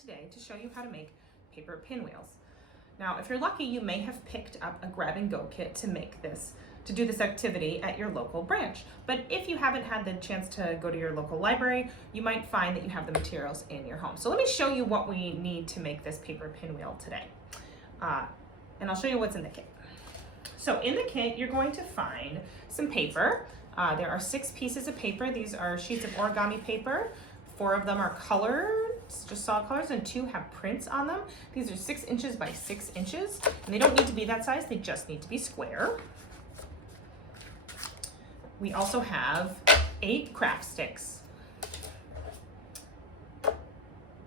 today to show you how to make paper pinwheels. Now, if you're lucky, you may have picked up a grab and go kit to do this activity at your local branch. But if you haven't had the chance to go to your local library, you might find that you have the materials in your home. So let me show you what we need to make this paper pinwheel today. And I'll show you what's in the kit. So in the kit, you're going to find some paper. There are 6 pieces of paper. These are sheets of origami paper. 4 of them are colored, just solid colors, and 2 have prints on them. These are 6 inches by 6 inches, and they don't need to be that size, they just need to be square. We also have 8 craft sticks,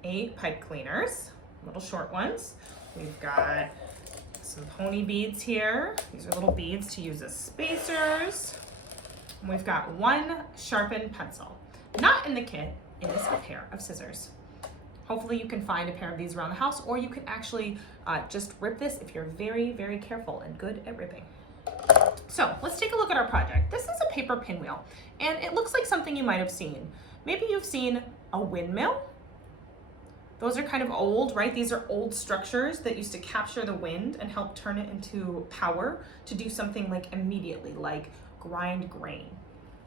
8 pipe cleaners, little short ones. We've got some pony beads here. These are little beads to use as spacers. And we've got 1 sharpened pencil. Not in the kit is a pair of scissors. Hopefully you can find a pair of these around the house, or you can actually just rip this if you're very, very careful and good at ripping. So let's take a look at our project. This is a paper pinwheel, and it looks like something you might have seen. Maybe you've seen a windmill. Those are kind of old, right? These are old structures that used to capture the wind and help turn it into power to do something like immediately, like grind grain,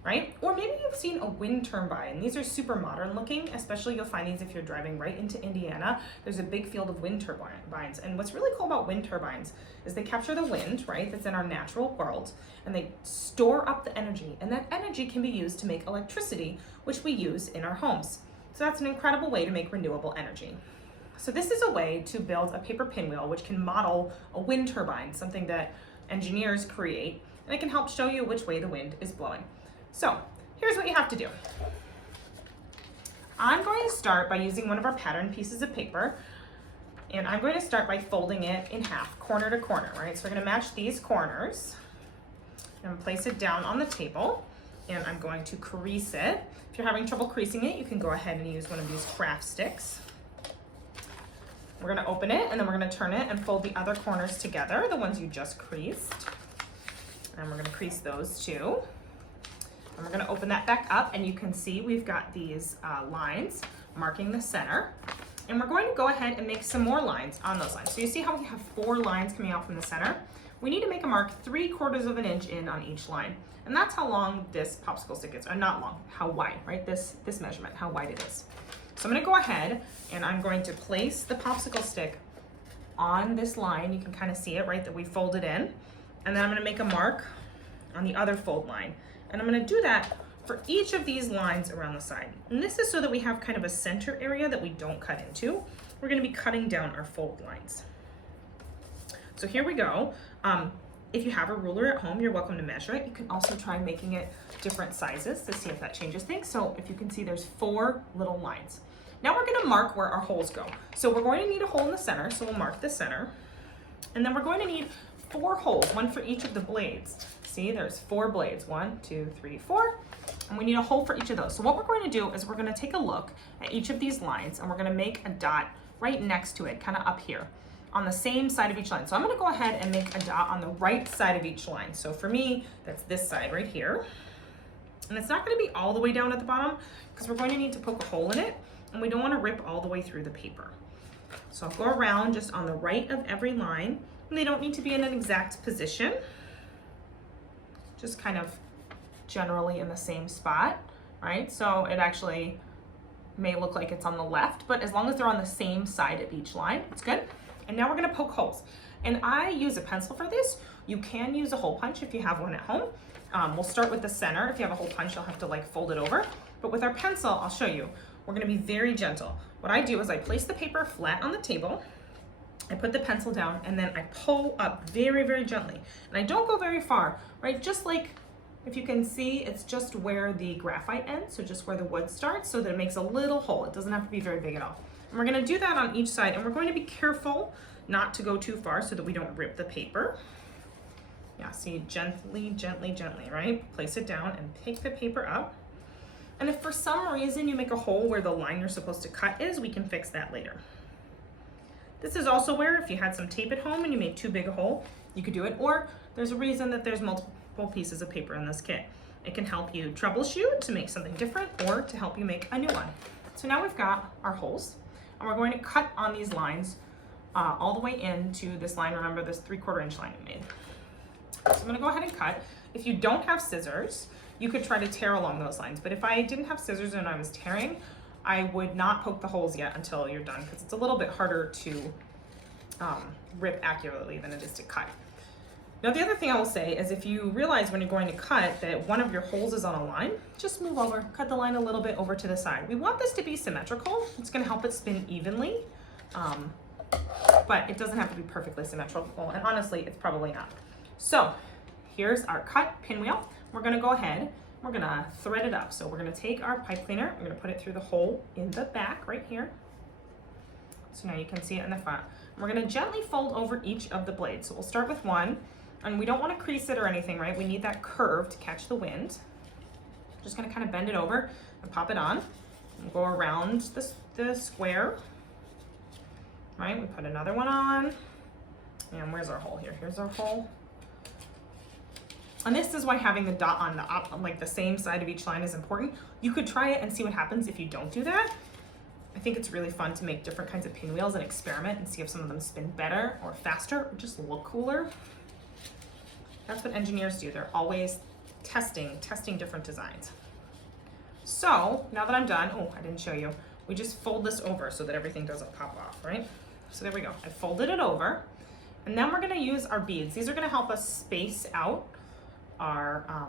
right? Or maybe you've seen a wind turbine. These are super modern looking, especially you'll find these if you're driving right into Indiana. There's a big field of wind turbines. And what's really cool about wind turbines is they capture the wind, right, that's in our natural world, and they store up the energy. And that energy can be used to make electricity, which we use in our homes. So that's an incredible way to make renewable energy. So this is a way to build a paper pinwheel, which can model a wind turbine, something that engineers create, and it can help show you which way the wind is blowing. So here's what you have to do. I'm going to start by using one of our pattern pieces of paper, and I'm going to start by folding it in half, corner to corner, right? So we're going to match these corners and place it down on the table, and I'm going to crease it. If you're having trouble creasing it, you can go ahead and use one of these craft sticks. We're going to open it, and then we're going to turn it and fold the other corners together, the ones you just creased. And we're going to crease those too. And we're going to open that back up, and you can see we've got these lines marking the center. And we're going to go ahead and make some more lines on those lines. So you see how we have 4 lines coming out from the center? We need to make a mark 3/4 of an inch in on each line. And that's how long this popsicle stick is, or not long, how wide, right? This measurement, how wide it is. So I'm going to go ahead and I'm going to place the popsicle stick on this line. You can kind of see it, right, that we folded in. And then I'm going to make a mark on the other fold line. And I'm going to do that for each of these lines around the side. And this is so that we have kind of a center area that we don't cut into. We're going to be cutting down our fold lines. So here we go. If you have a ruler at home, you're welcome to measure it. You can also try making it different sizes to see if that changes things. So if you can see, there's 4 little lines. Now we're going to mark where our holes go. So we're going to need a hole in the center, so we'll mark the center. And then we're going to need 4 holes, 1 for each of the blades. See, there's 4 blades, 1, 2, 3, 4, and we need a hole for each of those. So what we're going to do is we're going to take a look at each of these lines, and we're going to make a dot right next to it, kind of up here, on the same side of each line. So I'm going to go ahead and make a dot on the right side of each line. So for me, that's this side right here. And it's not going to be all the way down at the bottom because we're going to need to poke a hole in it, and we don't want to rip all the way through the paper. So I'll go around just on the right of every line, and they don't need to be in an exact position, just kind of generally in the same spot, right? So it actually may look like it's on the left, but as long as they're on the same side of each line, it's good. And now we're gonna poke holes. And I use a pencil for this. You can use a hole punch if you have one at home. We'll start with the center. If you have a hole punch, you'll have to like fold it over. But with our pencil, I'll show you. We're gonna be very gentle. What I do is I place the paper flat on the table, I put the pencil down, and then I pull up very, very gently. And I don't go very far, right? Just like, if you can see, it's just where the graphite ends, so just where the wood starts, so that it makes a little hole. It doesn't have to be very big at all. And we're gonna do that on each side, and we're going to be careful not to go too far so that we don't rip the paper. Yeah, see, gently, gently, gently, right? Place it down and pick the paper up. And if for some reason you make a hole where the line you're supposed to cut is, we can fix that later. This is also where if you had some tape at home and you made too big a hole, you could do it. Or there's a reason that there's multiple pieces of paper in this kit. It can help you troubleshoot to make something different or to help you make a new one. So now we've got our holes. and we're going to cut on these lines all the way into this line. Remember this 3/4 inch line we made. So I'm gonna go ahead and cut. If you don't have scissors, you could try to tear along those lines, but if I didn't have scissors and I was tearing, I would not poke the holes yet until you're done, because it's a little bit harder to rip accurately than it is to cut. Now the other thing I will say is if you realize when you're going to cut that one of your holes is on a line, just move over, cut the line a little bit over to the side. We want this to be symmetrical. It's gonna help it spin evenly, but it doesn't have to be perfectly symmetrical, and honestly, it's probably not. So here's our cut pinwheel. We're gonna go ahead, we're gonna thread it up. So we're gonna take our pipe cleaner, we're gonna put it through the hole in the back right here. So now you can see it in the front. We're gonna gently fold over each of the blades. So we'll start with one, and we don't wanna crease it or anything, right? We need that curve to catch the wind. Just gonna kind of bend it over and pop it on. We'll go around the square, right? We put another one on. And where's our hole here? Here's our hole. And this is why having the dot on the same side of each line is important. You could try it and see what happens if you don't do that. I think it's really fun to make different kinds of pinwheels and experiment and see if some of them spin better or faster or just look cooler. That's what engineers do. They're always testing different designs. So now that I'm done, oh, I didn't show you. We just fold this over so that everything doesn't pop off, right? So there we go. I folded it over, and then we're gonna use our beads. These are gonna help us space out our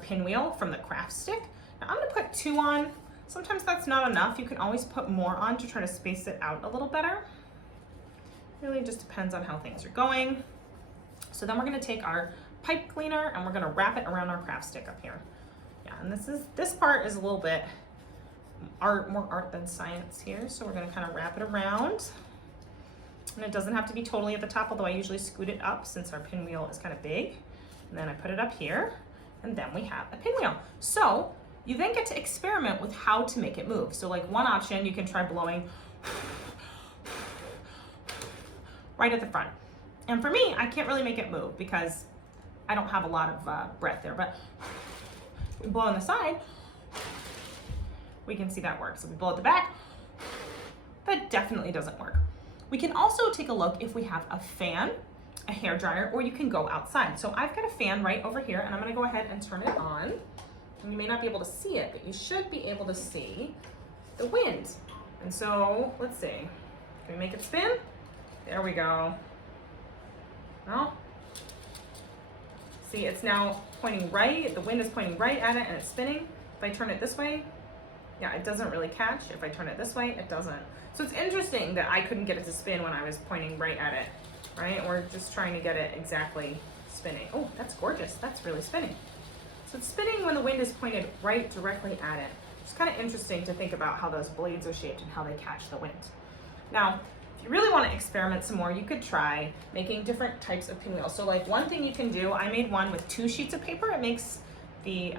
pinwheel from the craft stick. Now I'm gonna put 2 on. Sometimes that's not enough. You can always put more on to try to space it out a little better. Really just depends on how things are going. So then we're gonna take our pipe cleaner and we're gonna wrap it around our craft stick up here. Yeah, and this part is a little bit more art than science here. So we're gonna kind of wrap it around. And it doesn't have to be totally at the top, although I usually scoot it up since our pinwheel is kind of big. And then I put it up here, and then we have a pinwheel. So you then get to experiment with how to make it move. So like one option, you can try blowing right at the front. And for me, I can't really make it move because I don't have a lot of breath there, but we blow on the side, we can see that works. So we blow at the back, that definitely doesn't work. We can also take a look if we have a fan, a hair dryer, or you can go outside. So I've got a fan right over here, and I'm gonna go ahead and turn it on. And you may not be able to see it, but you should be able to see the wind. And so, let's see. Can we make it spin? There we go. Well, see, it's now pointing right. The wind is pointing right at it, and it's spinning. If I turn it this way, yeah, it doesn't really catch. If I turn it this way, it doesn't. So it's interesting that I couldn't get it to spin when I was pointing right at it, right? We're just trying to get it exactly spinning. Oh, that's gorgeous. That's really spinning. So it's spinning when the wind is pointed right directly at it. It's kind of interesting to think about how those blades are shaped and how they catch the wind. Now, if you really want to experiment some more, you could try making different types of pinwheels. So like one thing you can do, I made one with 2 sheets of paper. It makes the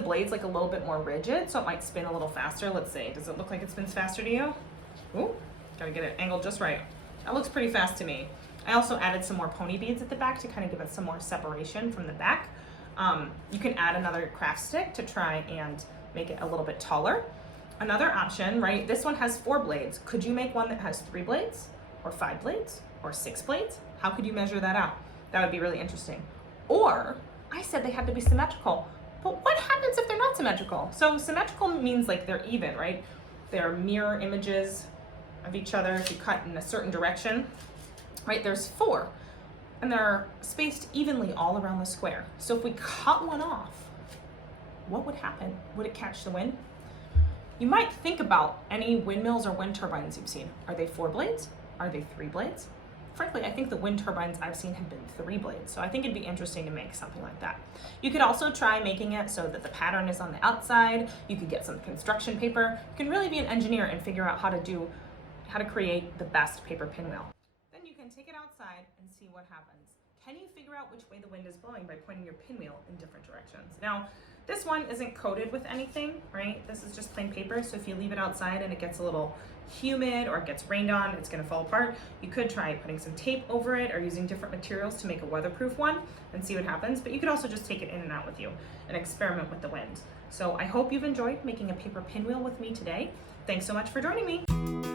blades like a little bit more rigid, so it might spin a little faster. Let's see, does it look like it spins faster to you? Ooh, gotta get it angled just right. That looks pretty fast to me. I also added some more pony beads at the back to kind of give it some more separation from the back. You can add another craft stick to try and make it a little bit taller. Another option, right, this one has 4 blades. Could you make one that has 3 blades or 5 blades or 6 blades? How could you measure that out? That would be really interesting. Or, I said they had to be symmetrical, but what happens if they're not symmetrical? So symmetrical means like they're even, right? They're mirror images of each other if you cut in a certain direction, right? There's 4, and they're spaced evenly all around the square. So if we cut one off, what would happen? Would it catch the wind? You might think about any windmills or wind turbines you've seen. Are they 4 blades? Are they 3 blades? Frankly, I think the wind turbines I've seen have been 3 blades, so I think it'd be interesting to make something like that. You could also try making it so that the pattern is on the outside. You could get some construction paper. You can really be an engineer and figure out how to create the best paper pinwheel. Then you can take it outside and see what happens. Can you figure out which way the wind is blowing by pointing your pinwheel in different directions? Now, This one isn't coated with anything, right? This is just plain paper, so if you leave it outside and it gets a little humid or it gets rained on, it's gonna fall apart. You could try putting some tape over it or using different materials to make a weatherproof one and see what happens, but you could also just take it in and out with you and experiment with the wind. So I hope you've enjoyed making a paper pinwheel with me today. Thanks so much for joining me.